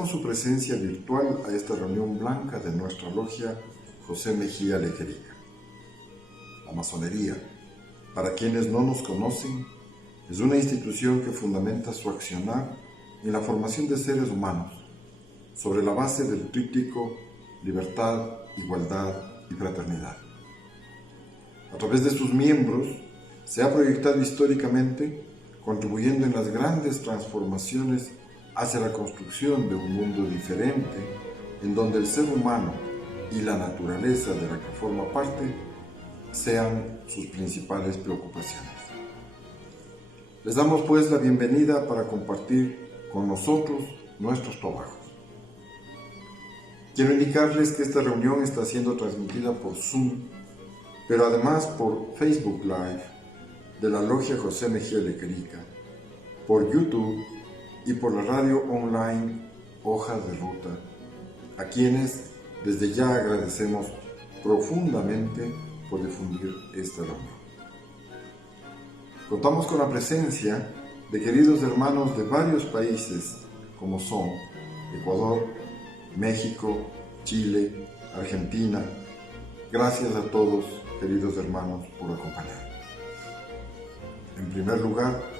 Agradecemos su presencia virtual a esta reunión blanca de nuestra logia José Mejía Lequerica. La masonería, para quienes no nos conocen, es una institución que fundamenta su accionar en la formación de seres humanos, sobre la base del tríptico libertad, igualdad y fraternidad. A través de sus miembros se ha proyectado históricamente, contribuyendo en las grandes transformaciones hacia la construcción de un mundo diferente, en donde el ser humano y la naturaleza de la que forma parte sean sus principales preocupaciones. Les damos pues la bienvenida para compartir con nosotros nuestros trabajos. Quiero indicarles que esta reunión está siendo transmitida por Zoom, pero además por Facebook Live de la Logia José Mejía Lequerica, por YouTube y por la radio online Hoja de Ruta, a quienes desde ya agradecemos profundamente por difundir esta reunión. Contamos con la presencia de queridos hermanos de varios países como son Ecuador, México, Chile, Argentina. Gracias a todos, queridos hermanos, por acompañarnos. En primer lugar,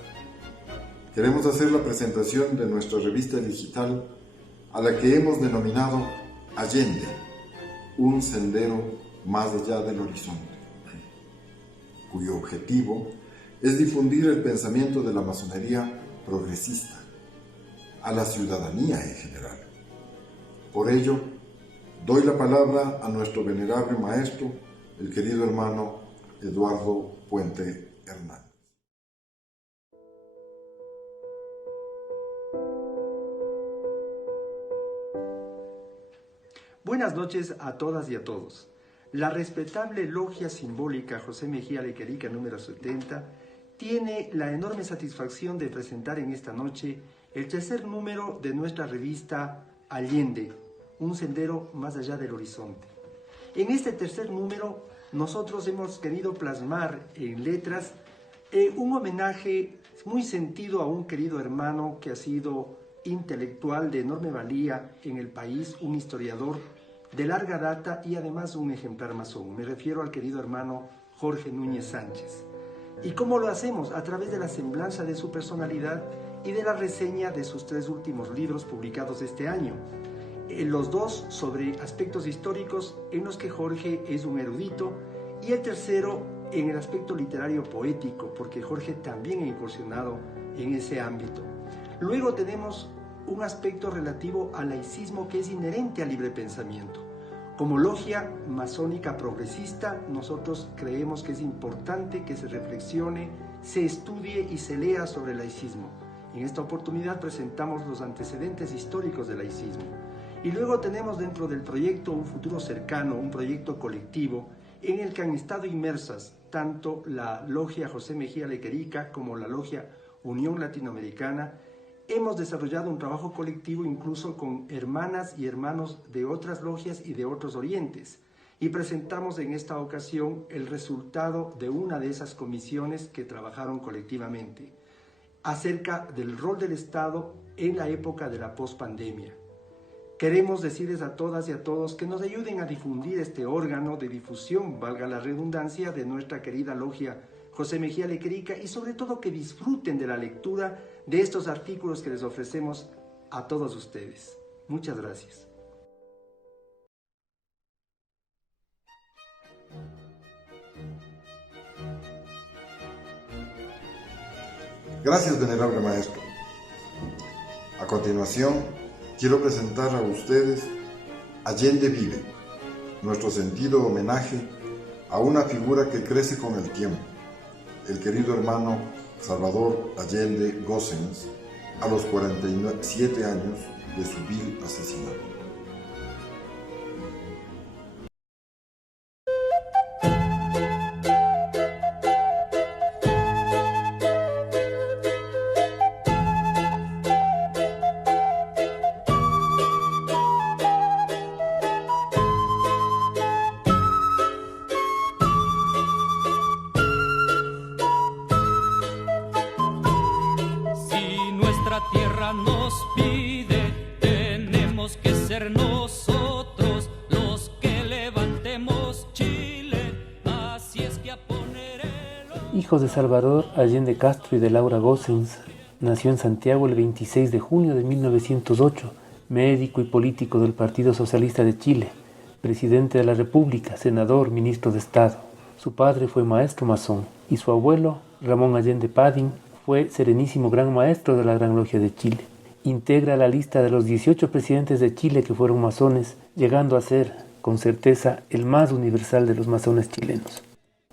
queremos hacer la presentación de nuestra revista digital a la que hemos denominado Allende, un sendero más allá del horizonte, cuyo objetivo es difundir el pensamiento de la masonería progresista a la ciudadanía en general. Por ello, doy la palabra a nuestro venerable maestro, el querido hermano Eduardo Puente Hernández. Buenas noches a todas y a todos. La respetable logia simbólica José Mejía Lequerica número 70 tiene la enorme satisfacción de presentar en esta noche el tercer número de nuestra revista Allende, un sendero más allá del horizonte. En este tercer número nosotros hemos querido plasmar en letras un homenaje muy sentido a un querido hermano que ha sido intelectual de enorme valía en el país, un historiador de larga data y además un ejemplar masón. Me refiero al querido hermano Jorge Núñez Sánchez. ¿Y cómo lo hacemos? A través de la semblanza de su personalidad y de la reseña de sus 3 últimos libros publicados este año. Los 2 sobre aspectos históricos en los que Jorge es un erudito, y el tercero en el aspecto literario poético, porque Jorge también ha incursionado en ese ámbito. Luego tenemos un aspecto relativo al laicismo que es inherente al libre pensamiento. Como logia masónica progresista, nosotros creemos que es importante que se reflexione, se estudie y se lea sobre el laicismo. En esta oportunidad presentamos los antecedentes históricos del laicismo. Y luego tenemos dentro del proyecto un futuro cercano, un proyecto colectivo, en el que han estado inmersas tanto la logia José Mejía Lequerica como la logia Unión Latinoamericana. Hemos desarrollado un trabajo colectivo incluso con hermanas y hermanos de otras logias y de otros orientes. Y presentamos en esta ocasión el resultado de una de esas comisiones que trabajaron colectivamente, acerca del rol del Estado en la época de la pospandemia. Queremos decirles a todas y a todos que nos ayuden a difundir este órgano de difusión, valga la redundancia, de nuestra querida logia José Mejía Lequerica, y sobre todo que disfruten de la lectura de estos artículos que les ofrecemos a todos ustedes. Muchas gracias. Gracias, venerable maestro. A continuación, quiero presentar a ustedes Allende Vive, nuestro sentido homenaje a una figura que crece con el tiempo, el querido hermano Salvador Allende Gossens, a los 47 años de su vil asesinato. Tierra nos pide tener hijo de Salvador Allende Castro y de Laura Gossens, nació en Santiago el 26 de junio de 1908, médico y político del Partido Socialista de Chile, presidente de la República, senador, ministro de Estado. Su padre fue maestro masón y su abuelo, Ramón Allende Padín, fue serenísimo gran maestro de la Gran Logia de Chile. Integra la lista de los 18 presidentes de Chile que fueron masones, llegando a ser, con certeza, el más universal de los masones chilenos.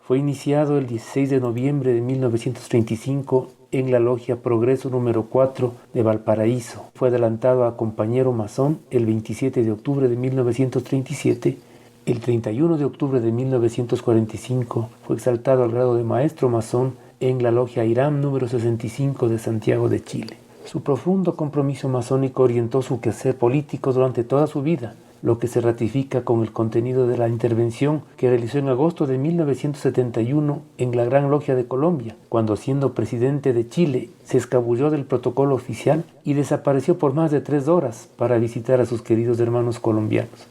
Fue iniciado el 16 de noviembre de 1935 en la logia Progreso número 4 de Valparaíso. Fue adelantado a compañero masón el 27 de octubre de 1937. El 31 de octubre de 1945 fue exaltado al grado de maestro masón en la logia Irán número 65 de Santiago de Chile. Su profundo compromiso masónico orientó su quehacer político durante toda su vida, lo que se ratifica con el contenido de la intervención que realizó en agosto de 1971 en la Gran Logia de Colombia, cuando siendo presidente de Chile se escabulló del protocolo oficial y desapareció por más de 3 horas para visitar a sus queridos hermanos colombianos.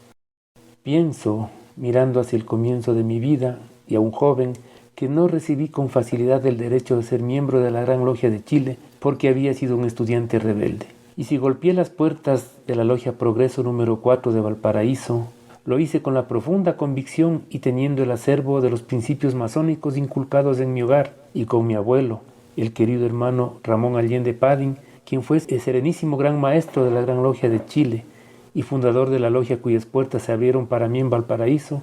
Pienso, mirando hacia el comienzo de mi vida y a un joven, que no recibí con facilidad el derecho de ser miembro de la Gran Logia de Chile porque había sido un estudiante rebelde. Y si golpeé las puertas de la logia Progreso número 4 de Valparaíso, lo hice con la profunda convicción y teniendo el acervo de los principios masónicos inculcados en mi hogar y con mi abuelo, el querido hermano Ramón Allende Padín, quien fue el serenísimo gran maestro de la Gran Logia de Chile y fundador de la logia cuyas puertas se abrieron para mí en Valparaíso,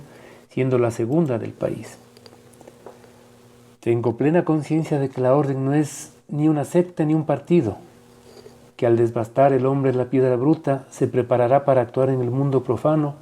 siendo la segunda del país. Tengo plena conciencia de que la orden no es ni una secta ni un partido, que al desbastar el hombre la piedra bruta se preparará para actuar en el mundo profano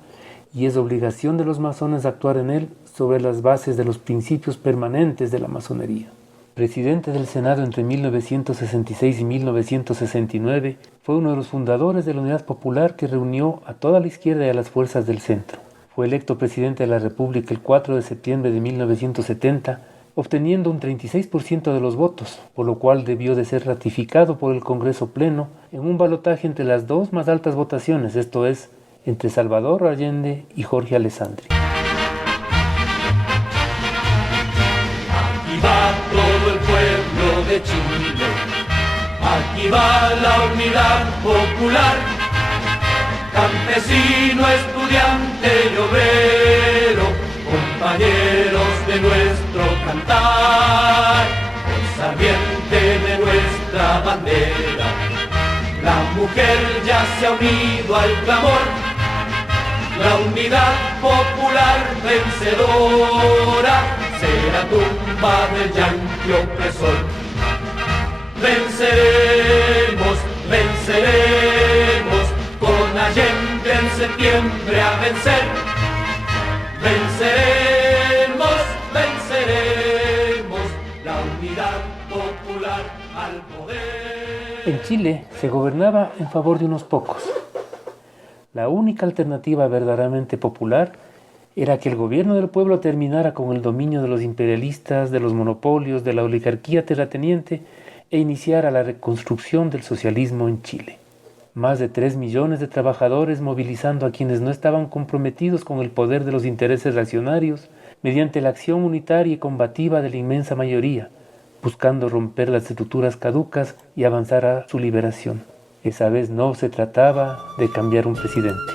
y es obligación de los masones actuar en él sobre las bases de los principios permanentes de la masonería. Presidente del Senado entre 1966 y 1969, fue uno de los fundadores de la Unidad Popular que reunió a toda la izquierda y a las fuerzas del centro. Fue electo presidente de la República el 4 de septiembre de 1970, obteniendo un 36% de los votos, por lo cual debió de ser ratificado por el Congreso Pleno en un balotaje entre las 2 más altas votaciones, esto es, entre Salvador Allende y Jorge Alessandri. Aquí va todo el pueblo de Chile, aquí va la unidad popular, campesino, estudiante y obrero, compañeros de nuestro cantar, consabiente de nuestra bandera. La mujer ya se ha unido al clamor, la unidad popular vencedora será tumba del yanqui opresor. Venceremos, venceremos, con Allende en septiembre a vencer. Venceremos, venceremos, la unidad popular al poder. En Chile se gobernaba en favor de unos pocos. La única alternativa verdaderamente popular era que el gobierno del pueblo terminara con el dominio de los imperialistas, de los monopolios, de la oligarquía terrateniente e iniciara la reconstrucción del socialismo en Chile. Más de 3 millones de trabajadores movilizando a quienes no estaban comprometidos con el poder de los intereses reaccionarios mediante la acción unitaria y combativa de la inmensa mayoría, buscando romper las estructuras caducas y avanzar a su liberación. Esa vez no se trataba de cambiar un presidente.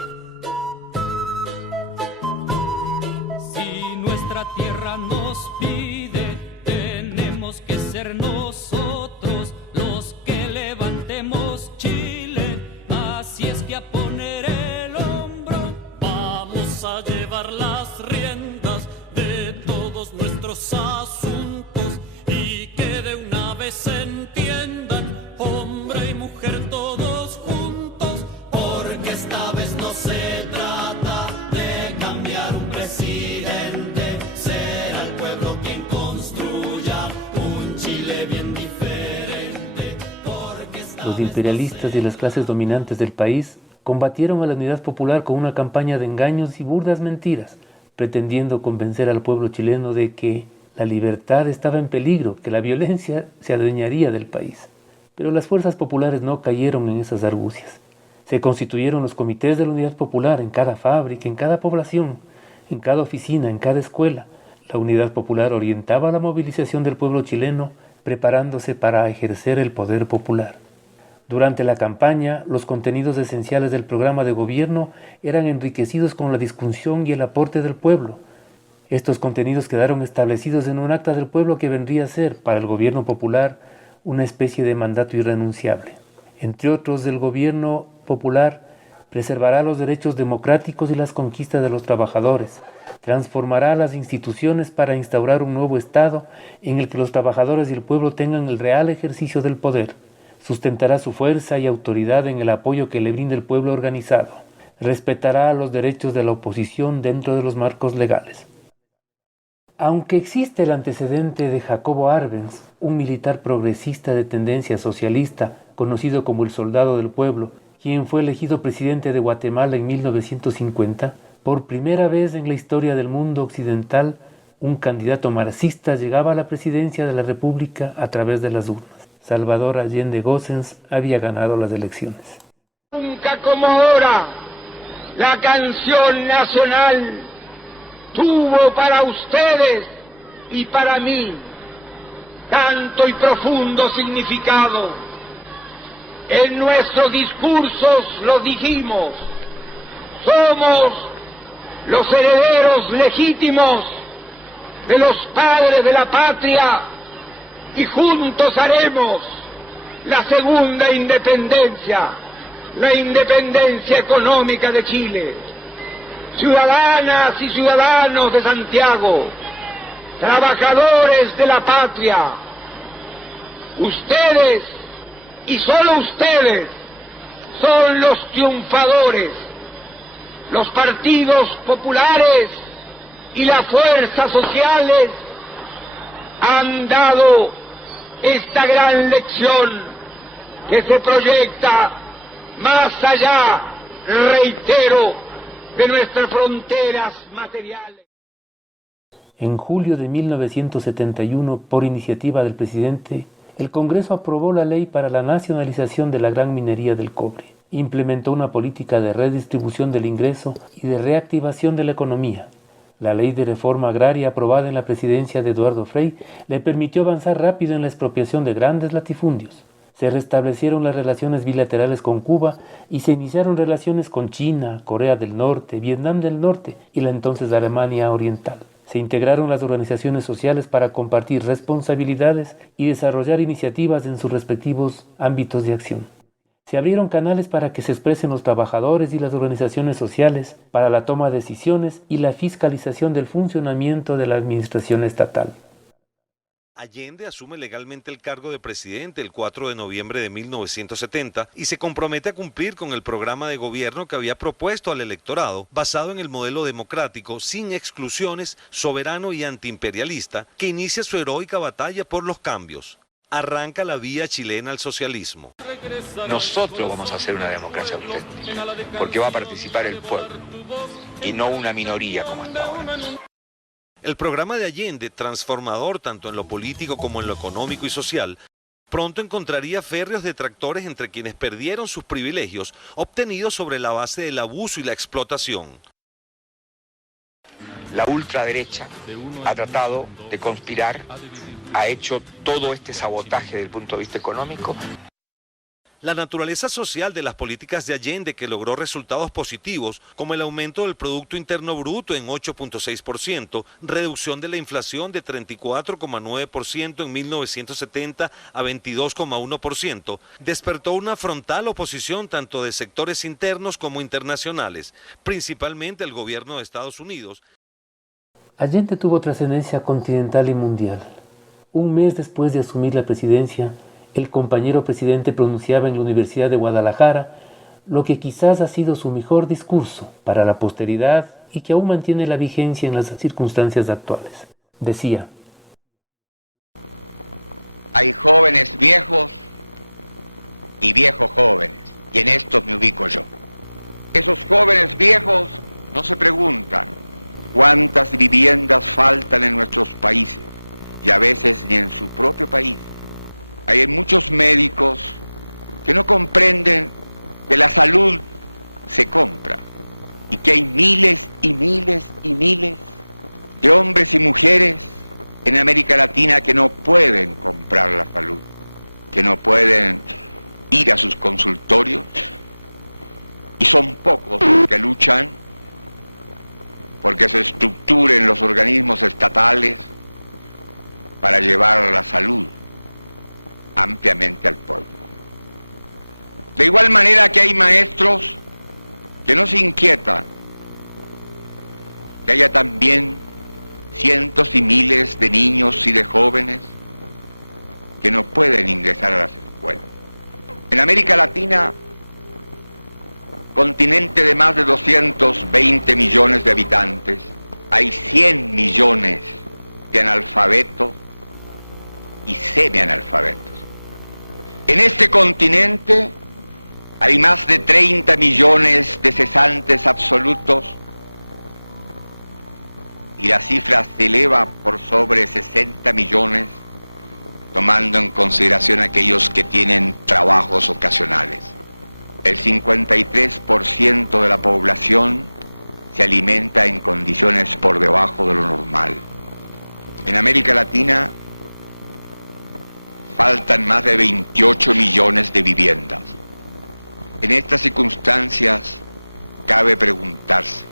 Si nuestra tierra nos pide, tenemos que ser nosotros los que levantemos Chile. Así es que a poner el hombro. Porque esta vez no se trata de cambiar un presidente, será el pueblo quien construya un Chile bien diferente. Los imperialistas y las clases dominantes del país combatieron a la unidad popular con una campaña de engaños y burdas mentiras, pretendiendo convencer al pueblo chileno de que la libertad estaba en peligro, que la violencia se adueñaría del país. Pero las fuerzas populares no cayeron en esas argucias. Se constituyeron los comités de la unidad popular en cada fábrica, en cada población, en cada oficina, en cada escuela. La Unidad Popular orientaba la movilización del pueblo chileno, preparándose para ejercer el poder popular. Durante la campaña, los contenidos esenciales del programa de gobierno eran enriquecidos con la discusión y el aporte del pueblo. Estos contenidos quedaron establecidos en un acta del pueblo que vendría a ser, para el gobierno popular, una especie de mandato irrenunciable. Entre otros, el gobierno popular preservará los derechos democráticos y las conquistas de los trabajadores, transformará las instituciones para instaurar un nuevo Estado en el que los trabajadores y el pueblo tengan el real ejercicio del poder, sustentará su fuerza y autoridad en el apoyo que le brinda el pueblo organizado, respetará los derechos de la oposición dentro de los marcos legales. Aunque existe el antecedente de Jacobo Arbenz, un militar progresista de tendencia socialista, conocido como el Soldado del Pueblo, quien fue elegido presidente de Guatemala en 1950, por primera vez en la historia del mundo occidental, un candidato marxista llegaba a la presidencia de la República a través de las urnas. Salvador Allende Gossens había ganado las elecciones. Nunca como ahora, la canción nacional tuvo para ustedes y para mí tanto y profundo significado. En nuestros discursos lo dijimos, somos los herederos legítimos de los padres de la patria y juntos haremos la segunda independencia, la independencia económica de Chile. Ciudadanas y ciudadanos de Santiago, trabajadores de la patria, ustedes y solo ustedes son los triunfadores. Los partidos populares y las fuerzas sociales han dado esta gran lección que se proyecta más allá, reitero, de nuestras fronteras materiales. En julio de 1971, por iniciativa del presidente, el Congreso aprobó la ley para la nacionalización de la gran minería del cobre. Implementó una política de redistribución del ingreso y de reactivación de la economía. La ley de reforma agraria aprobada en la presidencia de Eduardo Frei le permitió avanzar rápido en la expropiación de grandes latifundios. Se restablecieron las relaciones bilaterales con Cuba y se iniciaron relaciones con China, Corea del Norte, Vietnam del Norte y la entonces Alemania Oriental. Se integraron las organizaciones sociales para compartir responsabilidades y desarrollar iniciativas en sus respectivos ámbitos de acción. Se abrieron canales para que se expresen los trabajadores y las organizaciones sociales para la toma de decisiones y la fiscalización del funcionamiento de la administración estatal. Allende asume legalmente el cargo de presidente el 4 de noviembre de 1970 y se compromete a cumplir con el programa de gobierno que había propuesto al electorado, basado en el modelo democrático, sin exclusiones, soberano y antiimperialista, que inicia su heroica batalla por los cambios. Arranca la vía chilena al socialismo. Nosotros vamos a hacer una democracia auténtica, porque va a participar el pueblo y no una minoría como hasta ahora. El programa de Allende, transformador tanto en lo político como en lo económico y social, pronto encontraría férreos detractores entre quienes perdieron sus privilegios obtenidos sobre la base del abuso y la explotación. La ultraderecha ha tratado de conspirar, ha hecho todo este sabotaje desde el punto de vista económico. La naturaleza social de las políticas de Allende, que logró resultados positivos, como el aumento del Producto Interno Bruto en 8.6%, reducción de la inflación de 34,9% en 1970 a 22,1%, despertó una frontal oposición tanto de sectores internos como internacionales, principalmente el gobierno de Estados Unidos. Allende tuvo trascendencia continental y mundial. Un mes después de asumir la presidencia, el compañero presidente pronunciaba en la Universidad de Guadalajara lo que quizás ha sido su mejor discurso para la posteridad y que aún mantiene la vigencia en las circunstancias actuales. Decía: Hay jóvenes viejos y viejos jóvenes, y en estos me ubico yo. Esos jóvenes viejos no se preguntan cuántas viviendas faltan en nuestros países, y a veces ni en su propio país. Hay muchos médicos que no comprenden que la salud se compra y que hay miles y miles y miles de hombres y mujeres en América Latina que no pueden comprar la salud, que no pueden ir a sus consultorios, y son pocos los que luchan porque se estructuren los organismos estatales para llevar la salud ampliamente al pueblo. De igual manera que hay maestros que no se inquietan, que haya también cientos y miles de niños y de jóvenes que no pueden ingresar a las escuelas. En América Latina, continente de más de 220 millones de habitantes, hay 100 millones de analfabetos y semianalfabetos. En este continente hay más de 30 millones de cesantes absolutos y la cifra se eleva por sobre 60 millones, tomando en consideración aquellos que tienen trabajos ocasionales. El 53% de la población se alimenta en condiciones por debajo de lo normal. En América Latina faltan más de 28 millones de viviendas. En estas circunstancias cabe preguntarse,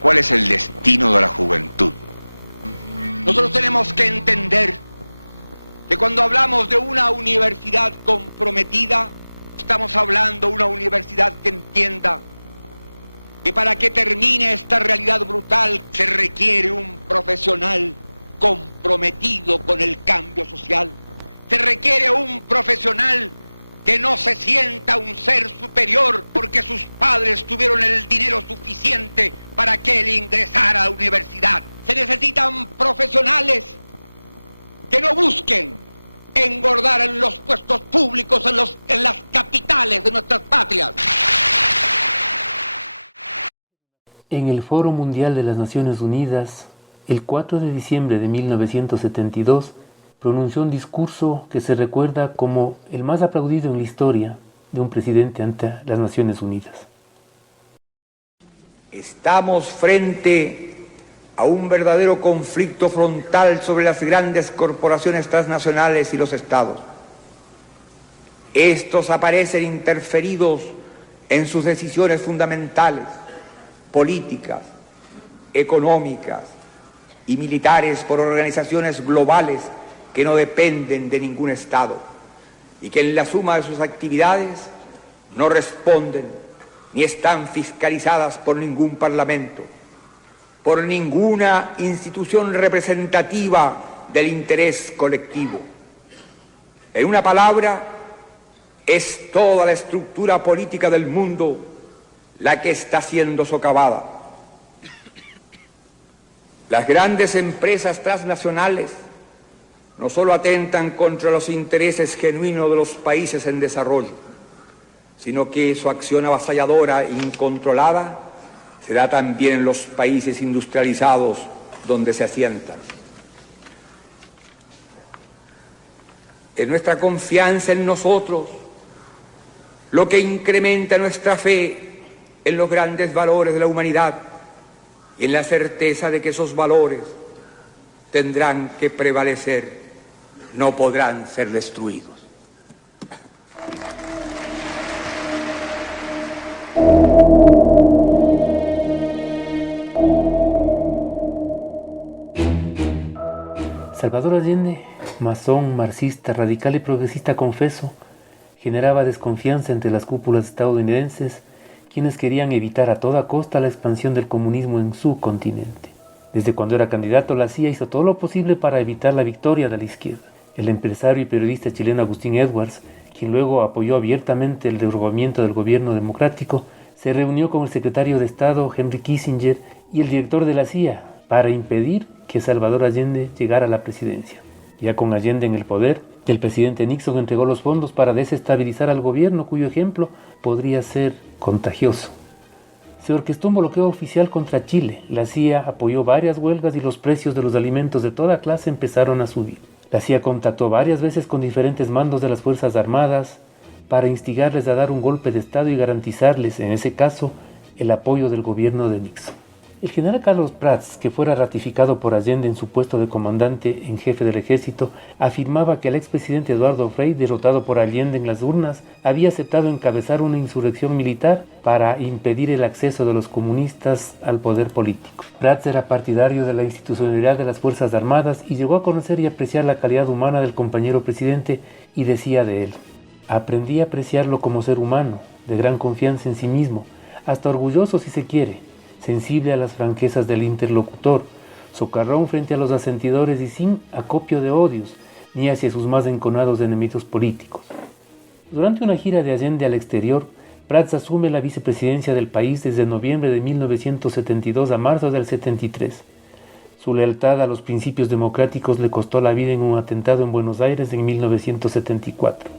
¿cuál es el destino de la juventud? Nosotros tenemos que entender que cuando hablamos de una universidad comprometida, estamos hablando de una universidad que entienda que para que termine esta realidad brutal se requiere un profesional comprometido con el cambio social. Se requiere un profesional que no se sienta un ser superior porque sus padres tuvieron el dinero suficiente para que él ingresara a la universidad. Se necesitan profesionales que no busquen engordar en los puestos públicos, en las capitales de nuestras patrias. En el Foro Mundial de las Naciones Unidas, el 4 de diciembre de 1972, pronunció un discurso que se recuerda como el más aplaudido en la historia de un presidente ante las Naciones Unidas. Estamos frente a un verdadero conflicto frontal sobre las grandes corporaciones transnacionales y los estados. Estos aparecen interferidos en sus decisiones fundamentales, políticas, económicas y militares por organizaciones globales que no dependen de ningún Estado y que en la suma de sus actividades no responden ni están fiscalizadas por ningún parlamento, por ninguna institución representativa del interés colectivo. En una palabra, es toda la estructura política del mundo la que está siendo socavada. Las grandes empresas transnacionales no solo atentan contra los intereses genuinos de los países en desarrollo, sino que su acción avasalladora e incontrolada se da también en los países industrializados donde se asientan. Es nuestra confianza en nosotros lo que incrementa nuestra fe en los grandes valores de la humanidad y en la certeza de que esos valores tendrán que prevalecer, no podrán ser destruidos. Salvador Allende, masón, marxista, radical y progresista confeso, generaba desconfianza entre las cúpulas estadounidenses, quienes querían evitar a toda costa la expansión del comunismo en su continente. Desde cuando era candidato, la CIA hizo todo lo posible para evitar la victoria de la izquierda. El empresario y periodista chileno Agustín Edwards, quien luego apoyó abiertamente el derrocamiento del gobierno democrático, se reunió con el secretario de Estado Henry Kissinger y el director de la CIA para impedir que Salvador Allende llegara a la presidencia. Ya con Allende en el poder, el presidente Nixon entregó los fondos para desestabilizar al gobierno, cuyo ejemplo podría ser contagioso. Se orquestó un bloqueo oficial contra Chile. La CIA apoyó varias huelgas y los precios de los alimentos de toda clase empezaron a subir. La CIA contactó varias veces con diferentes mandos de las Fuerzas Armadas para instigarles a dar un golpe de Estado y garantizarles, en ese caso, el apoyo del gobierno de Nixon. El general Carlos Prats, que fuera ratificado por Allende en su puesto de comandante en jefe del ejército, afirmaba que el expresidente Eduardo Frei, derrotado por Allende en las urnas, había aceptado encabezar una insurrección militar para impedir el acceso de los comunistas al poder político. Prats era partidario de la institucionalidad de las Fuerzas Armadas y llegó a conocer y apreciar la calidad humana del compañero presidente y decía de él: aprendí a apreciarlo como ser humano, de gran confianza en sí mismo, hasta orgulloso si se quiere, sensible a las franquezas del interlocutor, socarrón frente a los asentidores y sin acopio de odios, ni hacia sus más enconados enemigos políticos. Durante una gira de Allende al exterior, Prats asume la vicepresidencia del país desde noviembre de 1972 a marzo del 73. Su lealtad a los principios democráticos le costó la vida en un atentado en Buenos Aires en 1974.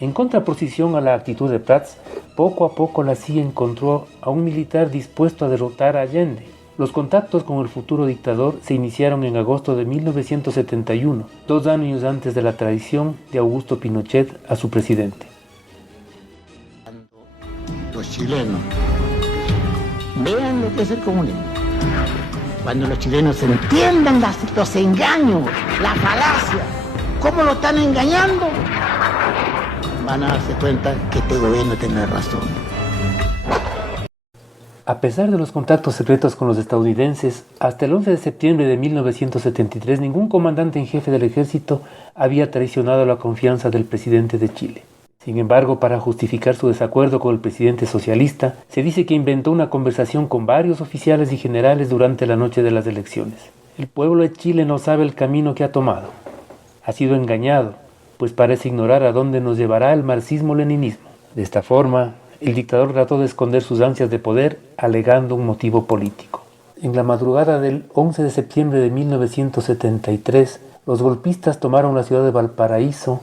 En contraposición a la actitud de Prats, poco a poco la CIA encontró a un militar dispuesto a derrotar a Allende. Los contactos con el futuro dictador se iniciaron en agosto de 1971, 2 años antes de la traición de Augusto Pinochet a su presidente. Los chilenos vean lo que es el comunismo. Cuando los chilenos entiendan los engaños, la falacia, cómo lo están engañando, van a darse cuenta que este gobierno tiene razón. A pesar de los contactos secretos con los estadounidenses, hasta el 11 de septiembre de 1973 ningún comandante en jefe del ejército había traicionado la confianza del presidente de Chile. Sin embargo, para justificar su desacuerdo con el presidente socialista, se dice que inventó una conversación con varios oficiales y generales durante la noche de las elecciones. El pueblo de Chile no sabe el camino que ha tomado. Ha sido engañado, pues parece ignorar a dónde nos llevará el marxismo-leninismo. De esta forma, el dictador trató de esconder sus ansias de poder, alegando un motivo político. En la madrugada del 11 de septiembre de 1973, los golpistas tomaron la ciudad de Valparaíso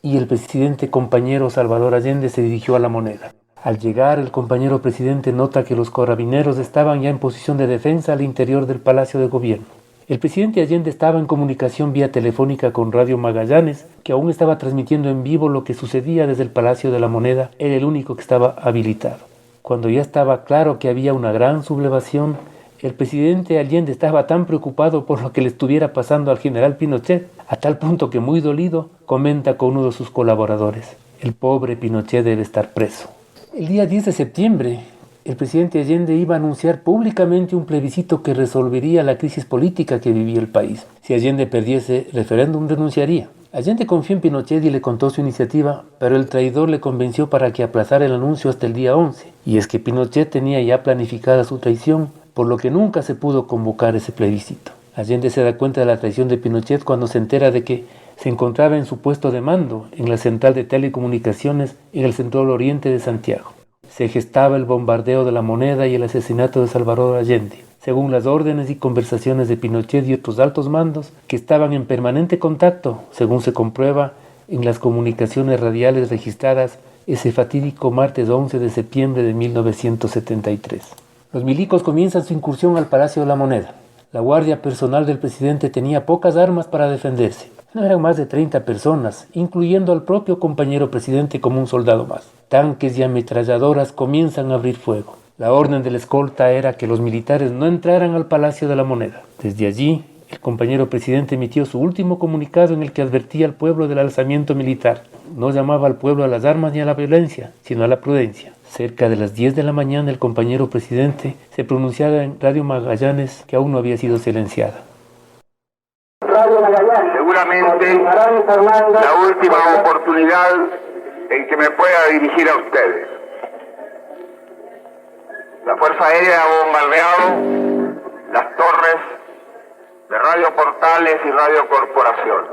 y el presidente compañero Salvador Allende se dirigió a La Moneda. Al llegar, el compañero presidente nota que los carabineros estaban ya en posición de defensa al interior del Palacio de Gobierno. El presidente Allende estaba en comunicación vía telefónica con Radio Magallanes, que aún estaba transmitiendo en vivo lo que sucedía desde el Palacio de la Moneda. Era el único que estaba habilitado. Cuando ya estaba claro que había una gran sublevación, el presidente Allende estaba tan preocupado por lo que le estuviera pasando al general Pinochet, a tal punto que, muy dolido, comenta con uno de sus colaboradores: el pobre Pinochet debe estar preso. El día 10 de septiembre, el presidente Allende iba a anunciar públicamente un plebiscito que resolvería la crisis política que vivía el país. Si Allende perdiese el referéndum, renunciaría. Allende confió en Pinochet y le contó su iniciativa, pero el traidor le convenció para que aplazara el anuncio hasta el día 11. Y es que Pinochet tenía ya planificada su traición, por lo que nunca se pudo convocar ese plebiscito. Allende se da cuenta de la traición de Pinochet cuando se entera de que se encontraba en su puesto de mando, en la central de telecomunicaciones en el centro oriente de Santiago. Se gestaba el bombardeo de La Moneda y el asesinato de Salvador Allende, según las órdenes y conversaciones de Pinochet y otros altos mandos que estaban en permanente contacto, según se comprueba en las comunicaciones radiales registradas ese fatídico martes 11 de septiembre de 1973. Los milicos comienzan su incursión al Palacio de la Moneda. La guardia personal del presidente tenía pocas armas para defenderse. No eran más de 30 personas, incluyendo al propio compañero presidente como un soldado más. Tanques y ametralladoras comienzan a abrir fuego. La orden de la escolta era que los militares no entraran al Palacio de la Moneda. Desde allí, el compañero presidente emitió su último comunicado en el que advertía al pueblo del alzamiento militar. No llamaba al pueblo a las armas ni a la violencia, sino a la prudencia. Cerca de las 10 de la mañana, el compañero presidente se pronunciaba en Radio Magallanes, que aún no había sido silenciada. Seguramente la última oportunidad en que me pueda dirigir a ustedes. La Fuerza Aérea ha bombardeado las torres de Radio Portales y Radio Corporación.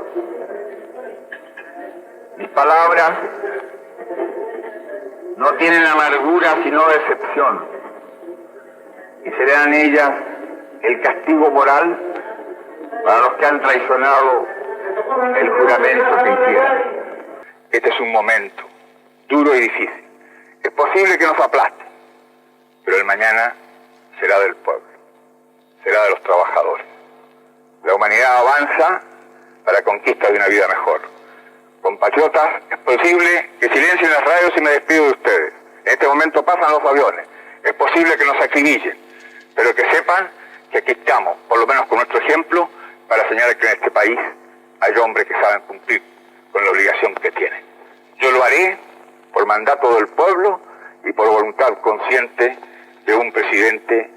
Mis palabras no tienen amargura sino decepción, y serán ellas el castigo moral para los que han traicionado el juramento que hicieron. Este es un momento duro y difícil. Es posible que nos aplaste, pero el mañana será del pueblo, será de los trabajadores. La humanidad avanza para la conquista de una vida mejor. Compatriotas, es posible que silencien las radios y me despido de ustedes. En este momento pasan los aviones. Es posible que nos acribillen, pero que sepan que aquí estamos, por lo menos con nuestro ejemplo, para señalar que en este país hay hombres que saben cumplir con la obligación que tienen. Yo lo haré por mandato del pueblo y por voluntad consciente de un presidente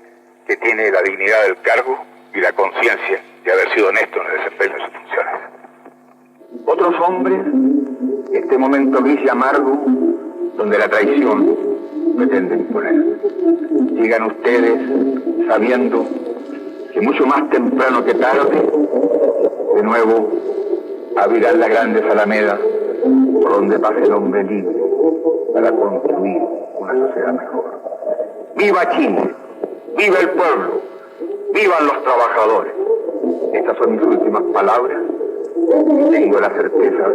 que tiene la dignidad del cargo y la conciencia de haber sido honesto en el desempeño de sus funciones. Otros hombres, este momento gris y amargo, donde la traición pretende imponer. Sigan ustedes sabiendo que mucho más temprano que tarde, de nuevo abrirán las grandes alamedas por donde pase el hombre libre para construir una sociedad mejor. ¡Viva Chile! ¡Viva el pueblo! ¡Vivan los trabajadores! Estas son mis últimas palabras. Tengo la certeza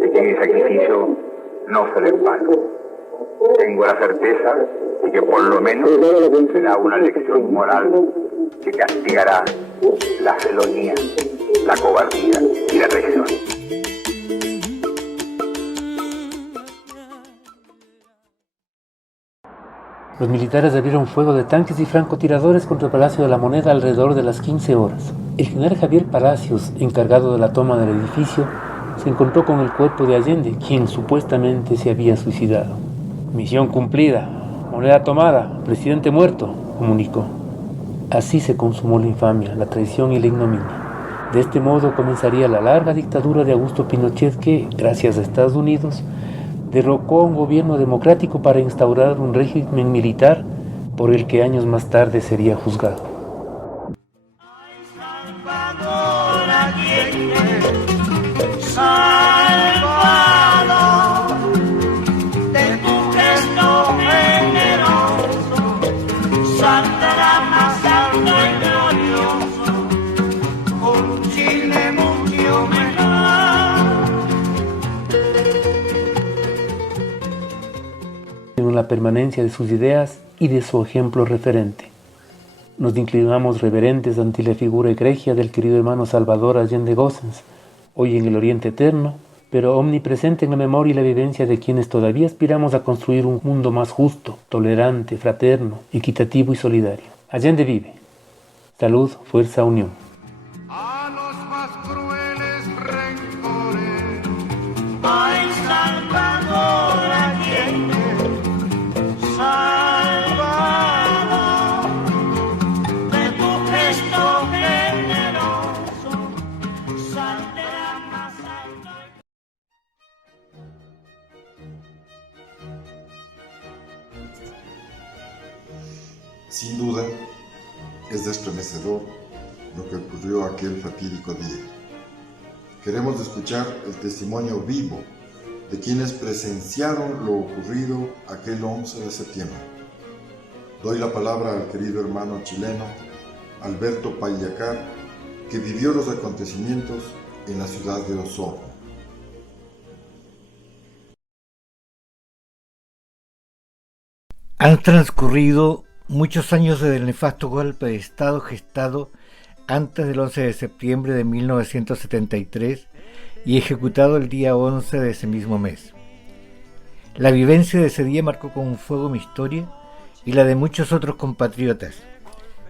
de que mi sacrificio no será en vano. Tengo la certeza de que por lo menos será una lección moral que castigará la felonía, la cobardía y la traición. Los militares abrieron fuego de tanques y francotiradores contra el Palacio de la Moneda alrededor de las 15 horas. El general Javier Palacios, encargado de la toma del edificio, se encontró con el cuerpo de Allende, quien supuestamente se había suicidado. Misión cumplida, Moneda tomada, presidente muerto, comunicó. Así se consumó la infamia, la traición y la ignominia. De este modo comenzaría la larga dictadura de Augusto Pinochet que, gracias a Estados Unidos, derrocó a un gobierno democrático para instaurar un régimen militar por el que años más tarde sería juzgado. La permanencia de sus ideas y de su ejemplo referente. Nos inclinamos reverentes ante la figura egregia del querido hermano Salvador Allende Gossens, hoy en el Oriente Eterno, pero omnipresente en la memoria y la vivencia de quienes todavía aspiramos a construir un mundo más justo, tolerante, fraterno, equitativo y solidario. Allende vive. Salud, fuerza, unión. A los más crueles rencores, ¡ay, Salvador Allende! Sin duda, es estremecedor lo que ocurrió aquel fatídico día. Queremos escuchar el testimonio vivo de quienes presenciaron lo ocurrido aquel 11 de septiembre. Doy la palabra al querido hermano chileno Alberto Payacar, que vivió los acontecimientos en la ciudad de Osorno. Han transcurrido muchos años desde el nefasto golpe de Estado gestado antes del 11 de septiembre de 1973 y ejecutado el día 11 de ese mismo mes. La vivencia de ese día marcó con fuego mi historia y la de muchos otros compatriotas.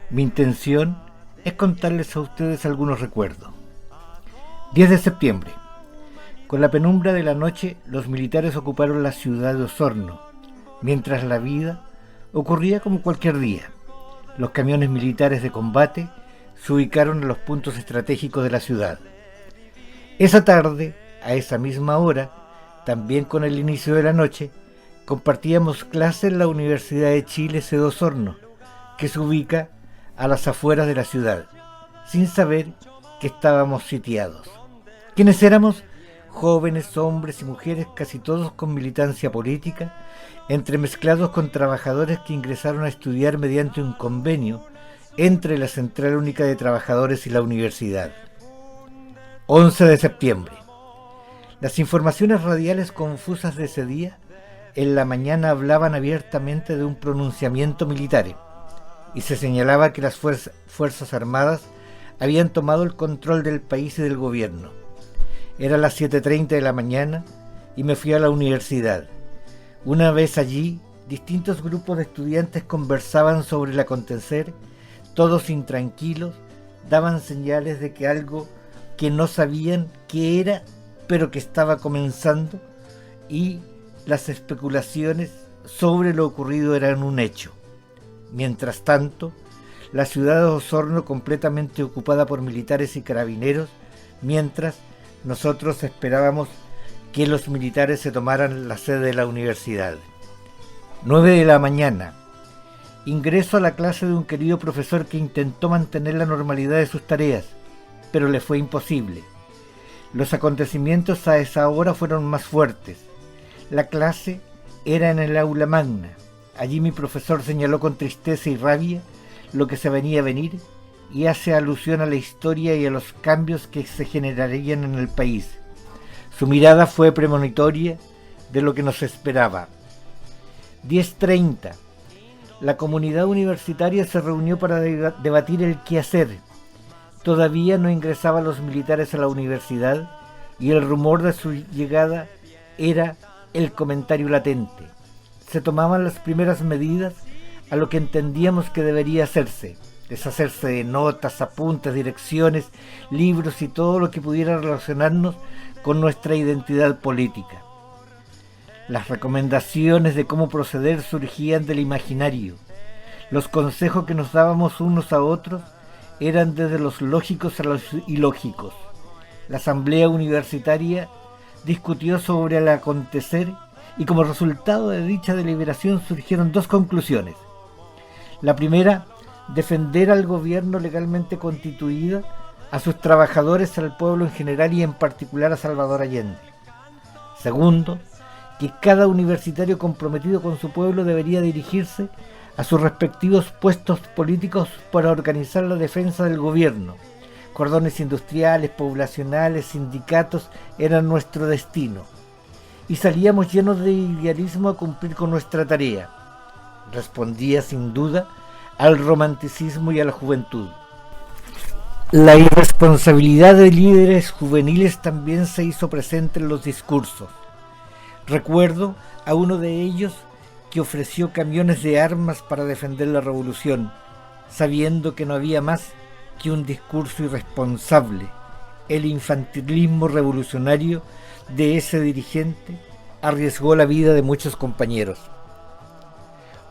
Mi intención es contarles a ustedes algunos recuerdos. 10 de septiembre. Con la penumbra de la noche, los militares ocuparon la ciudad de Osorno, mientras la vida ocurría como cualquier día. Los camiones militares de combate se ubicaron en los puntos estratégicos de la ciudad. Esa tarde, a esa misma hora, también con el inicio de la noche, compartíamos clase en la Universidad de Chile sede Osorno, que se ubica a las afueras de la ciudad, sin saber que estábamos sitiados. ¿Quiénes éramos? Jóvenes, hombres y mujeres, casi todos con militancia política, entremezclados con trabajadores que ingresaron a estudiar mediante un convenio entre la Central Única de Trabajadores y la universidad. 11 de septiembre. Las informaciones radiales confusas de ese día, en la mañana hablaban abiertamente de un pronunciamiento militar y se señalaba que las Fuerzas Armadas habían tomado el control del país y del gobierno. Era las 7:30 de la mañana y me fui a la universidad. Una vez allí, distintos grupos de estudiantes conversaban sobre el acontecer, todos intranquilos, daban señales de que algo que no sabían qué era, pero que estaba comenzando, y las especulaciones sobre lo ocurrido eran un hecho. Mientras tanto, la ciudad de Osorno completamente ocupada por militares y carabineros, mientras nosotros esperábamos que los militares se tomaran la sede de la universidad. 9 de la mañana. Ingreso a la clase de un querido profesor que intentó mantener la normalidad de sus tareas, pero le fue imposible. Los acontecimientos a esa hora fueron más fuertes. La clase era en el aula magna. Allí mi profesor señaló con tristeza y rabia lo que se venía a venir y hace alusión a la historia y a los cambios que se generarían en el país. Su mirada fue premonitoria de lo que nos esperaba. 10:30. La comunidad universitaria se reunió para debatir el qué hacer. Todavía no ingresaban los militares a la universidad y el rumor de su llegada era el comentario latente. Se tomaban las primeras medidas a lo que entendíamos que debería hacerse: deshacerse de notas, apuntes, direcciones, libros y todo lo que pudiera relacionarnos con nuestra identidad política. Las recomendaciones de cómo proceder surgían del imaginario. Los consejos que nos dábamos unos a otros eran desde los lógicos a los ilógicos. La asamblea universitaria discutió sobre el acontecer y como resultado de dicha deliberación surgieron dos conclusiones. La primera, defender al gobierno legalmente constituido, a sus trabajadores, al pueblo en general y en particular a Salvador Allende. Segundo, que cada universitario comprometido con su pueblo debería dirigirse a sus respectivos puestos políticos para organizar la defensa del gobierno. Cordones industriales, poblacionales, sindicatos eran nuestro destino. Y salíamos llenos de idealismo a cumplir con nuestra tarea. Respondía sin duda al romanticismo y a la juventud. La irresponsabilidad de líderes juveniles también se hizo presente en los discursos. Recuerdo a uno de ellos que ofreció camiones de armas para defender la revolución, sabiendo que no había más que un discurso irresponsable. El infantilismo revolucionario de ese dirigente arriesgó la vida de muchos compañeros.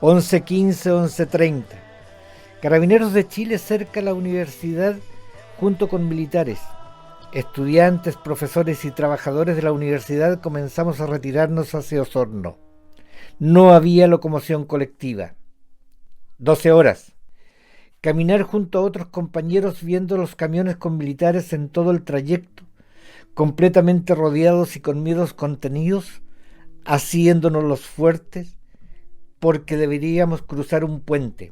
11:15, 11:30. Carabineros de Chile cerca a la universidad junto con militares. Estudiantes, profesores y trabajadores de la universidad comenzamos a retirarnos hacia Osorno. No había locomoción colectiva. 12 horas. Caminar junto a otros compañeros viendo los camiones con militares en todo el trayecto, completamente rodeados y con miedos contenidos, haciéndonos los fuertes, porque deberíamos cruzar un puente,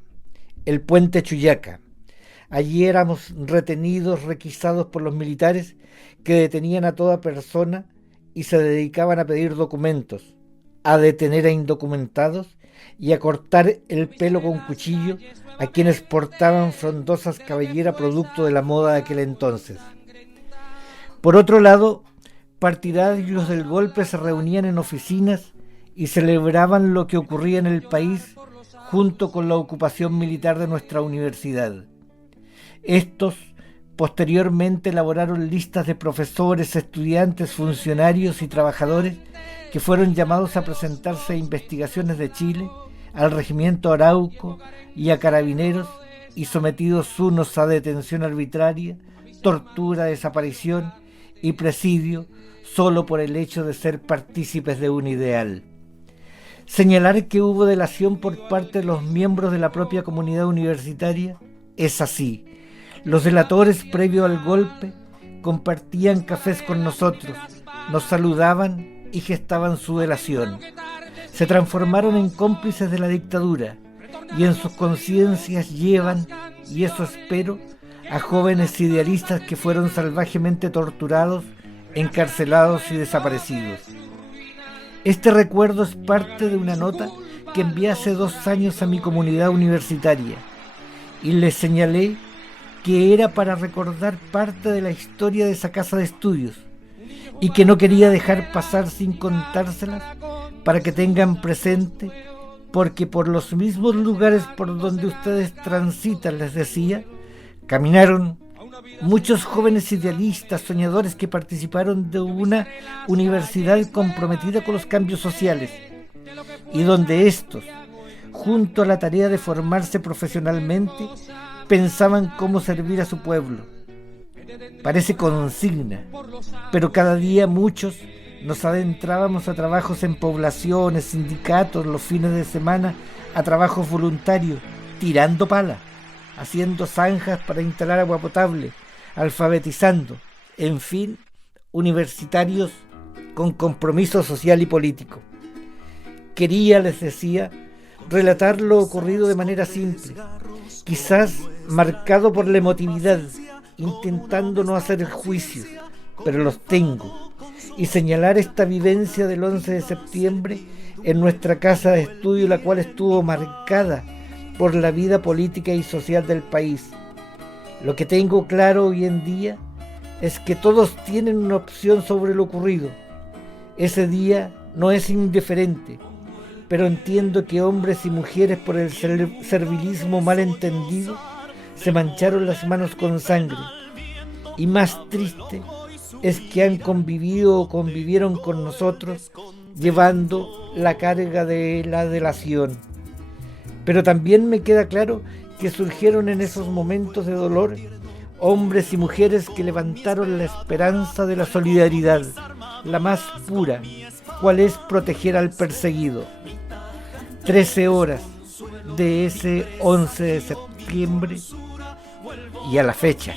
el puente Chuyaca. Allí éramos retenidos, requisados por los militares que detenían a toda persona y se dedicaban a pedir documentos, a detener a indocumentados y a cortar el pelo con cuchillo a quienes portaban frondosas cabelleras producto de la moda de aquel entonces. Por otro lado, partidarios del golpe se reunían en oficinas y celebraban lo que ocurría en el país junto con la ocupación militar de nuestra universidad. Estos posteriormente elaboraron listas de profesores, estudiantes, funcionarios y trabajadores que fueron llamados a presentarse a investigaciones de Chile, al regimiento Arauco y a carabineros y sometidos unos a detención arbitraria, tortura, desaparición y presidio solo por el hecho de ser partícipes de un ideal. Señalar que hubo delación por parte de los miembros de la propia comunidad universitaria es así. Los delatores, previo al golpe, compartían cafés con nosotros, nos saludaban y gestaban su delación. Se transformaron en cómplices de la dictadura y en sus conciencias llevan, y eso espero, a jóvenes idealistas que fueron salvajemente torturados, encarcelados y desaparecidos. Este recuerdo es parte de una nota que envié hace 2 años a mi comunidad universitaria y les señalé que era para recordar parte de la historia de esa casa de estudios, y que no quería dejar pasar sin contárselas para que tengan presente, porque por los mismos lugares por donde ustedes transitan, les decía, caminaron muchos jóvenes idealistas, soñadores que participaron de una universidad comprometida con los cambios sociales y donde estos, junto a la tarea de formarse profesionalmente, pensaban cómo servir a su pueblo. Parece consigna, pero cada día muchos nos adentrábamos a trabajos en poblaciones, sindicatos, los fines de semana, a trabajos voluntarios, tirando pala, haciendo zanjas para instalar agua potable, alfabetizando, en fin, universitarios con compromiso social y político. Quería, les decía, relatar lo ocurrido de manera simple, quizás marcado por la emotividad, intentando no hacer juicios, pero los tengo, y señalar esta vivencia del 11 de septiembre en nuestra casa de estudio, la cual estuvo marcada por la vida política y social del país. Lo que tengo claro hoy en día es que todos tienen una opción sobre lo ocurrido. Ese día no es indiferente, pero entiendo que hombres y mujeres, por el servilismo mal entendido, se mancharon las manos con sangre. Y más triste es que han convivido o convivieron con nosotros llevando la carga de la delación. Pero también me queda claro que surgieron en esos momentos de dolor hombres y mujeres que levantaron la esperanza de la solidaridad, la más pura, cual es proteger al perseguido. 13 horas de ese 11 de septiembre y a la fecha.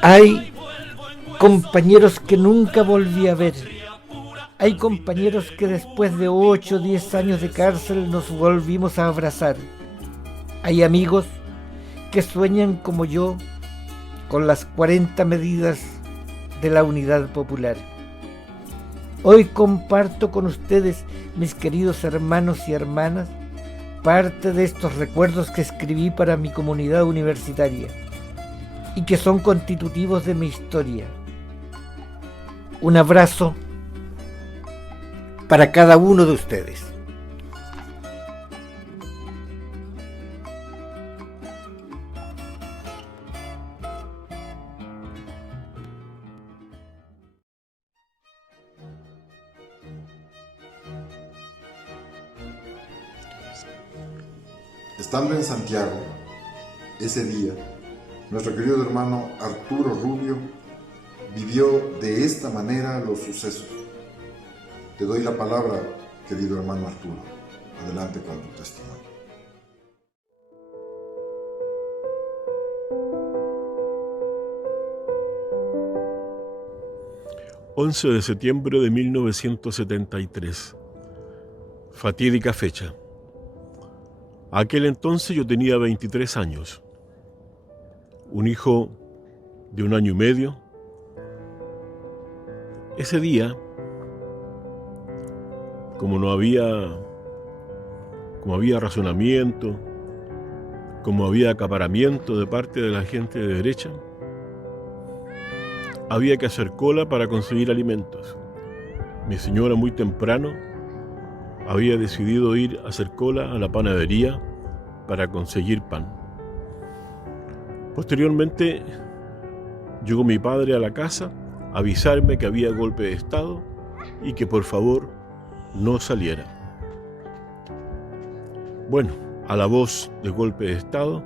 Hay compañeros que nunca volví a ver. Hay compañeros que después de 8 o 10 años de cárcel nos volvimos a abrazar. Hay amigos que sueñan como yo con las 40 medidas de la Unidad Popular. Hoy comparto con ustedes, mis queridos hermanos y hermanas, parte de estos recuerdos que escribí para mi comunidad universitaria y que son constitutivos de mi historia. Un abrazo para cada uno de ustedes. Estando en Santiago, ese día, nuestro querido hermano Arturo Rubio vivió de esta manera los sucesos. Te doy la palabra, querido hermano Arturo. Adelante con tu testimonio. ...11 de septiembre de 1973... fatídica fecha. Aquel entonces yo tenía 23 años, un hijo de 1 año y medio. Ese día, como había razonamiento, como había acaparamiento de parte de la gente de derecha, había que hacer cola para conseguir alimentos. Mi señora muy temprano había decidido ir a hacer cola a la panadería para conseguir pan. Posteriormente llegó mi padre a la casa a avisarme que había golpe de Estado y que por favor no saliera. Bueno, a la voz de golpe de Estado,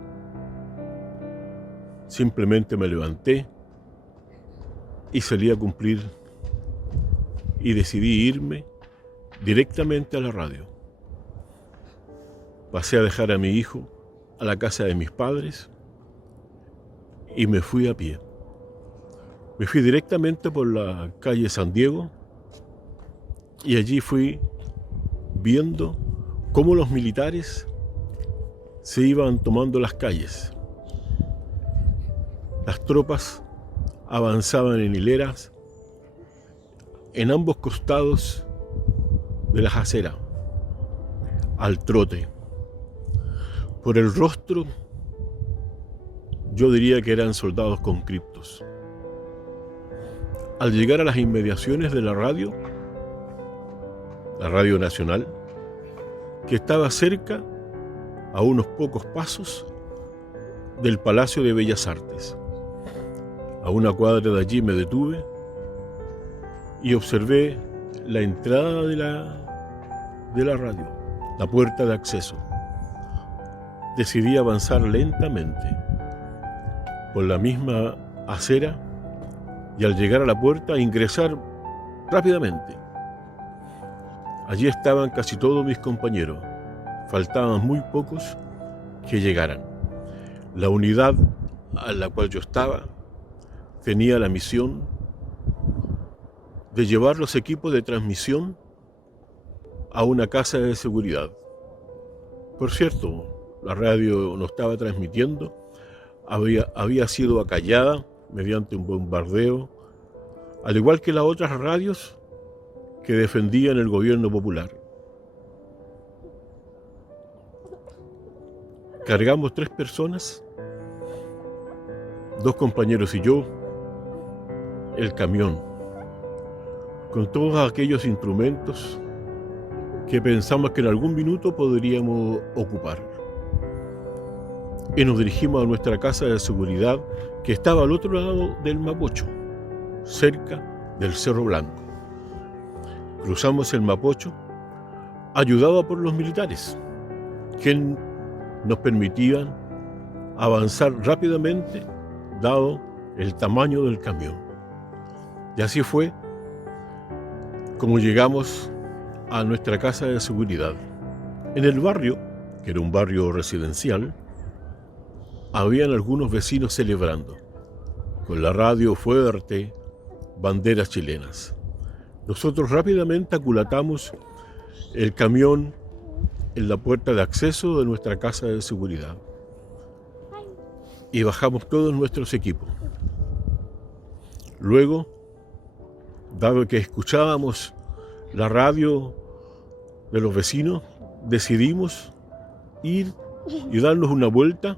simplemente me levanté y salí a cumplir y decidí irme directamente a la radio. Pasé a dejar a mi hijo a la casa de mis padres y me fui a pie. Me fui directamente por la calle San Diego y allí fui viendo cómo los militares se iban tomando las calles. Las tropas avanzaban en hileras en ambos costados de las aceras, al trote. Por el rostro, yo diría que eran soldados conscriptos. al llegar a las inmediaciones de la Radio Nacional, que estaba cerca, a unos pocos pasos, del Palacio de Bellas Artes. A una cuadra de allí me detuve y observé la entrada de la radio, la puerta de acceso. Decidí avanzar lentamente por la misma acera y al llegar a la puerta ingresar rápidamente. Allí estaban casi todos mis compañeros. Faltaban muy pocos que llegaran. La unidad a la cual yo estaba tenía la misión de llevar los equipos de transmisión a una casa de seguridad. Por cierto, la radio no estaba transmitiendo, había sido acallada mediante un bombardeo, al igual que las otras radios que defendían el gobierno popular. Cargamos 3 personas, 2 compañeros y yo, el camión, con todos aquellos instrumentos que pensamos que en algún minuto podríamos ocupar. Y nos dirigimos a nuestra casa de seguridad que estaba al otro lado del Mapocho, cerca del Cerro Blanco. Cruzamos el Mapocho, ayudados por los militares, que nos permitían avanzar rápidamente, dado el tamaño del camión. Y así fue como llegamos a nuestra casa de seguridad. En el barrio, que era un barrio residencial, habían algunos vecinos celebrando, con la radio fuerte, banderas chilenas. Nosotros rápidamente aculatamos el camión en la puerta de acceso de nuestra casa de seguridad y bajamos todos nuestros equipos. Luego, dado que escuchábamos la radio de los vecinos, decidimos ir y darnos una vuelta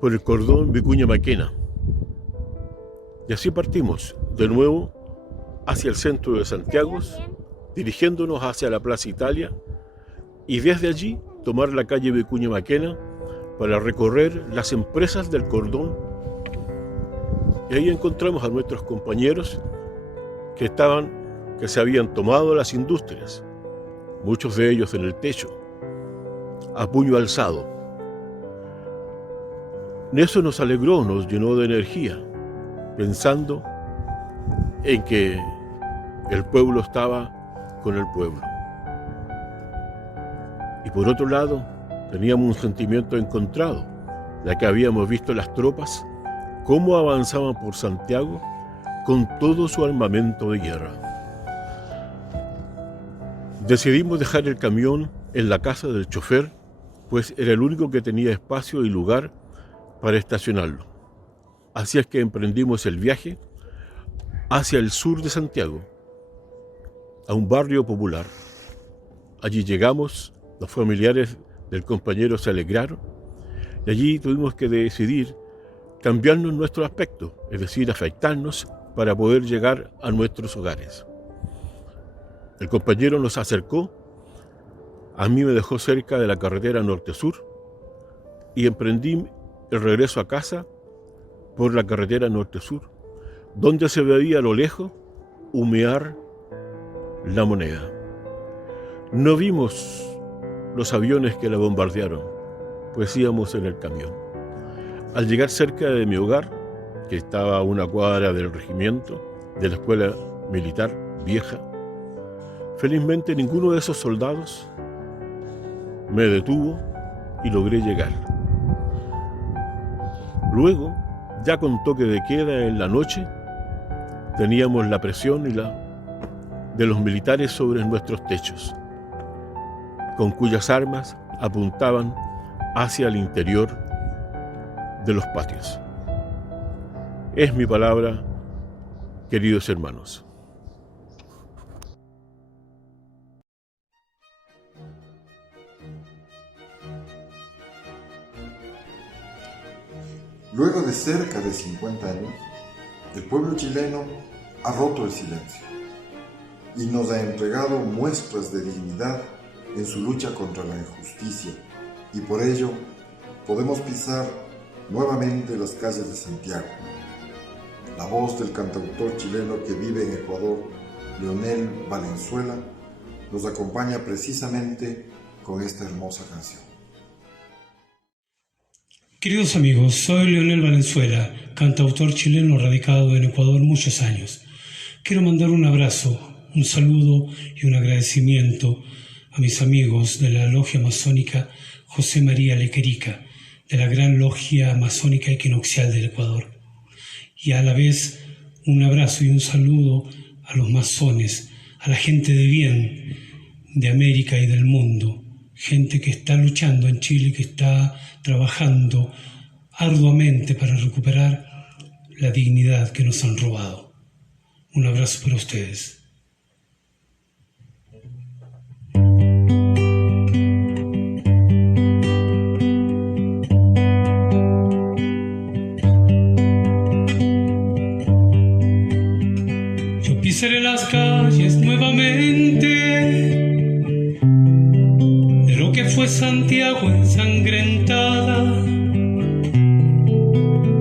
por el cordón Vicuña Maquena. Y así partimos de nuevo hacia el centro de Santiago, dirigiéndonos hacia la Plaza Italia, y desde allí tomar la calle Vicuña Maquena para recorrer las empresas del cordón. Y ahí encontramos a nuestros compañeros que se habían tomado las industrias, muchos de ellos en el techo, a puño alzado. Eso nos alegró, nos llenó de energía, pensando en que el pueblo estaba con el pueblo. Y por otro lado, teníamos un sentimiento encontrado, ya que habíamos visto las tropas cómo avanzaban por Santiago con todo su armamento de guerra. Decidimos dejar el camión en la casa del chofer, pues era el único que tenía espacio y lugar para estacionarlo. Así es que emprendimos el viaje hacia el sur de Santiago, a un barrio popular. Allí llegamos, los familiares del compañero se alegraron, y allí tuvimos que decidir cambiarnos nuestro aspecto, es decir, afeitarnos para poder llegar a nuestros hogares. El compañero nos acercó, a mí me dejó cerca de la carretera norte-sur y emprendí el regreso a casa por la carretera norte-sur, donde se veía a lo lejos humear La Moneda. No vimos los aviones que la bombardearon, pues íbamos en el camión. Al llegar cerca de mi hogar, que estaba a una cuadra del regimiento, de la escuela militar vieja, felizmente ninguno de esos soldados me detuvo y logré llegar. Luego, ya con toque de queda en la noche, teníamos la presión de los militares sobre nuestros techos, con cuyas armas apuntaban hacia el interior de los patios. Es mi palabra, queridos hermanos. Luego de cerca de 50 años, El pueblo chileno ha roto el silencio y nos ha entregado muestras de dignidad en su lucha contra la injusticia, y por ello podemos pisar nuevamente las calles de Santiago. La voz del cantautor chileno que vive en Ecuador, Leonel Valenzuela, nos acompaña precisamente con esta hermosa canción. Queridos amigos, soy Leonel Valenzuela, cantautor chileno radicado en Ecuador muchos años. Quiero mandar un abrazo, un saludo y un agradecimiento a mis amigos de la Logia Masónica José María Lequerica, de la Gran Logia Masónica Equinoccial del Ecuador. Y a la vez un abrazo y un saludo a los masones, a la gente de bien de América y del mundo, gente que está luchando en Chile, que está trabajando arduamente para recuperar la dignidad que nos han robado. Un abrazo para ustedes. Yo pisaré las calles nuevamente de lo que fue Santiago ensangrentada,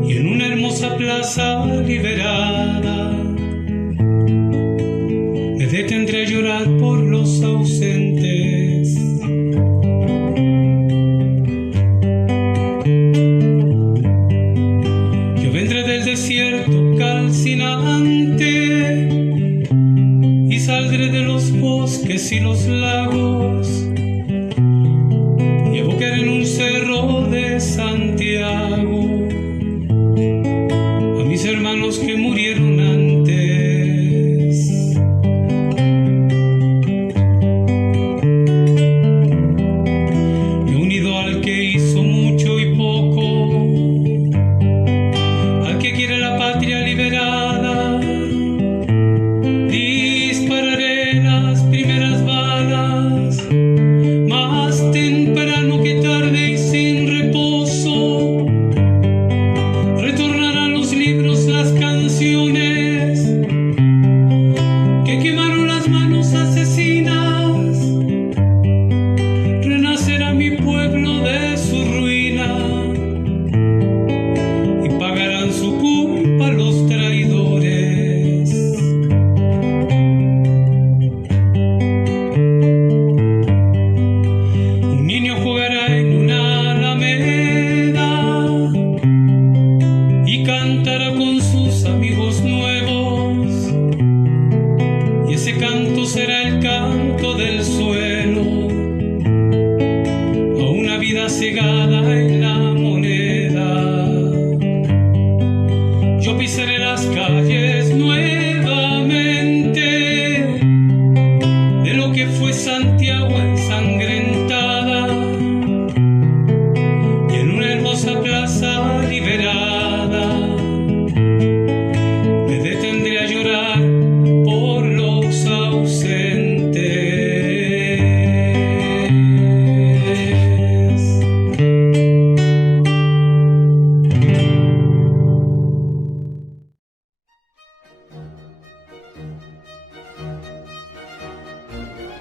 y en una hermosa plaza liberada me detendré a llorar por los ausentes. Yo vendré del desierto calcinante y saldré de los bosques y los lagos y evocaré en un cerro de Santiago a mis hermanos que murieron antes. Me he unido al que hizo mucho y poco, al que quiere la patria liberada. Dispararé las primeras balas, más temprano que tarde y sin reposo. Retornarán los libros, las canciones que quemaron las manos asesinas. Renacerá mi pueblo de su ruina y pagarán su culpa los traidores. Un niño jugará en una alameda y cantará con sus amigos nuevos, y ese canto será el canto del suelo a una vida cegada en la moneda. Yo pisaré las calles nuevamente de lo que fue Santiago ensangrentada, y en una hermosa plaza liberada me detendré a llorar por los ausentes.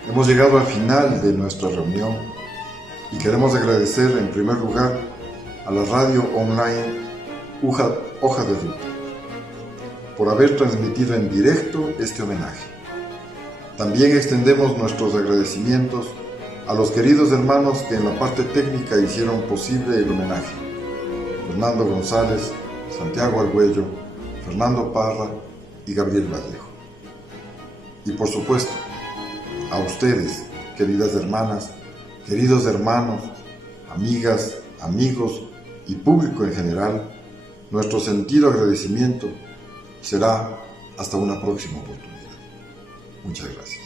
Hemos llegado al final de nuestra reunión y queremos agradecer en primer lugar a la radio online Hoja de Ruta por haber transmitido en directo este homenaje. También extendemos nuestros agradecimientos a los queridos hermanos que en la parte técnica hicieron posible el homenaje: Fernando González, Santiago Argüello, Fernando Parra y Gabriel Vallejo. Y por supuesto, a ustedes, queridas hermanas, queridos hermanos, amigas, amigos y público en general, nuestro sentido agradecimiento será hasta una próxima oportunidad. Muchas gracias.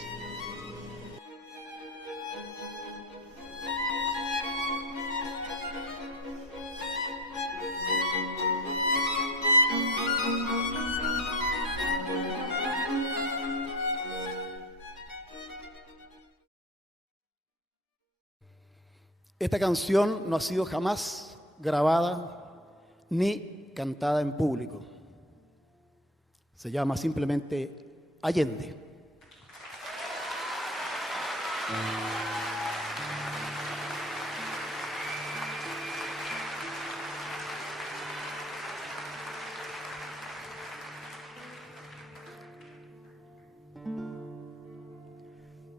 Esta canción no ha sido jamás grabada ni cantada en público. Se llama simplemente Allende.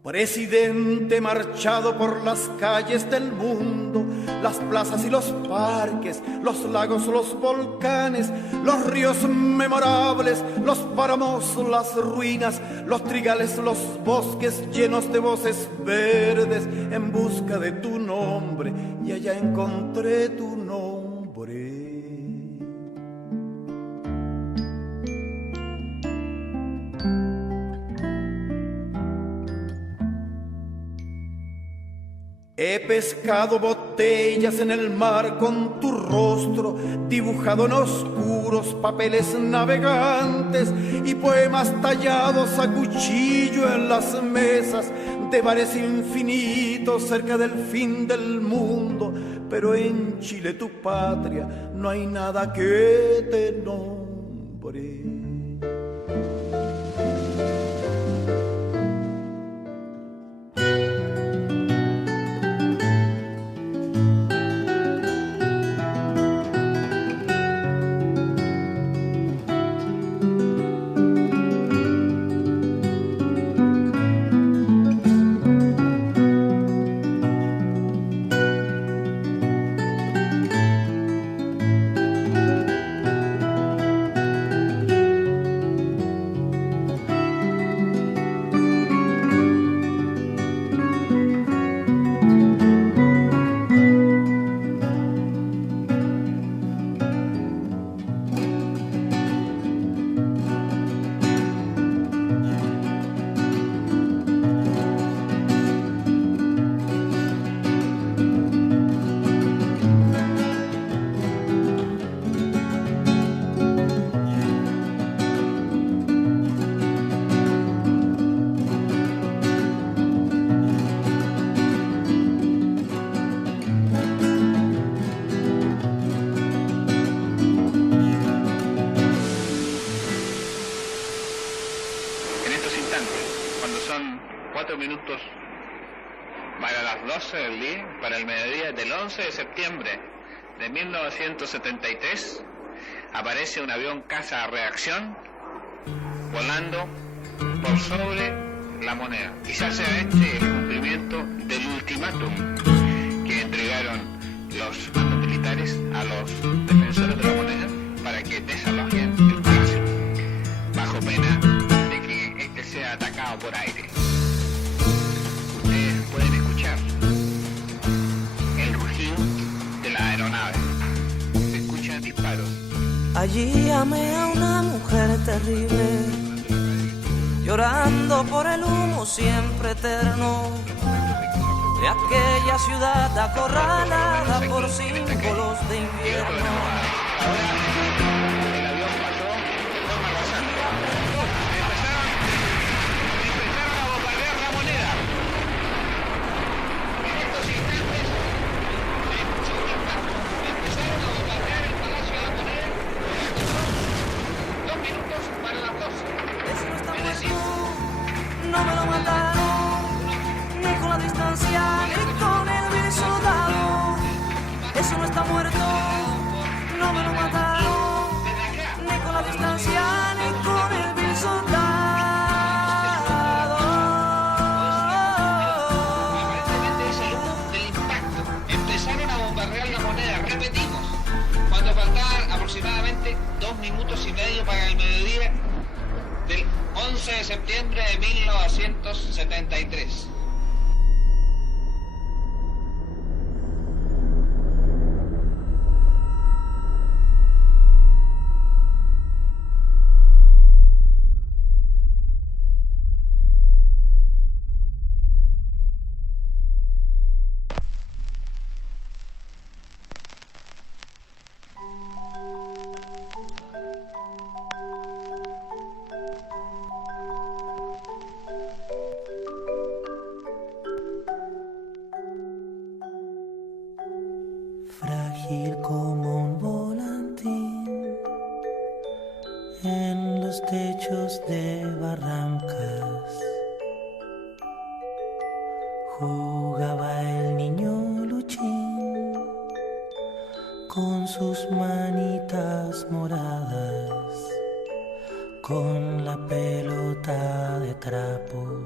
Presidente marchado por las calles del mundo, las plazas y los parques, los lagos, los volcanes, los ríos memorables, los páramos, las ruinas, los trigales, los bosques llenos de voces verdes, en busca de tu nombre, y allá encontré tu nombre. He pescado botellas en el mar con tu rostro, dibujado en oscuros papeles navegantes y poemas tallados a cuchillo en las mesas de bares infinitos cerca del fin del mundo. Pero en Chile, tu patria, no hay nada que te nombre. Minutos para las 12 del día, para el mediodía del 11 de septiembre de 1973, aparece un avión caza reacción volando por sobre La Moneda y se hace este cumplimiento del ultimátum que entregaron los militares a los defensores de La Moneda para que desalojen el país bajo pena de que este sea atacado por aire. Allí amé a una mujer terrible, llorando por el humo siempre eterno de aquella ciudad acorralada por símbolos de invierno. El avión pasó de forma rasante. Empezaron a bombardear La Moneda. En estos instantes empezaron a bombardear el Palacio de La Moneda. 2 minutos para las 12. Eso no está muerto, no me lo mataron, ni con la distancia, ni con el vil soldado. Eso no está muerto, no me lo mataron, ni con la distancia, ni con el vil soldado. Aparentemente es el humo del impacto. Empezaron a bombardear La Moneda, repetimos, cuando faltaban aproximadamente 2 minutos y medio para el mediodía del 11 de septiembre de 1973. patios de barrancas jugaba el niño Luchín con sus manitas moradas, con la pelota de trapo,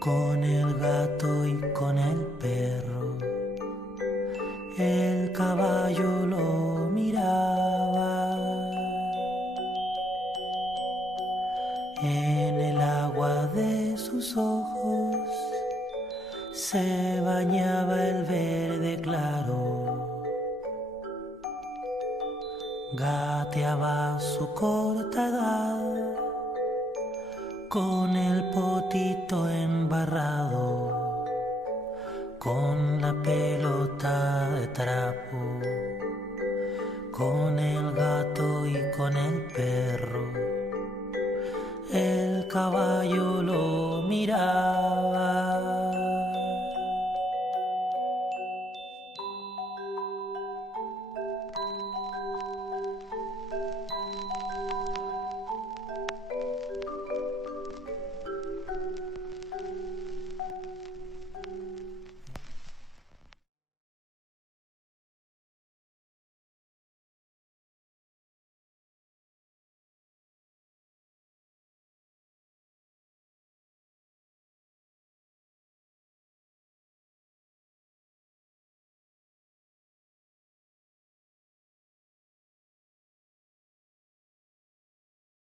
con el gato y con el perro. El caballo lo miraba. En el agua de sus ojos se bañaba el verde claro. Gateaba su corta edad con el potito embarrado, con la pelota de trapo, con el gato y con el perro. El caballo lo miraba.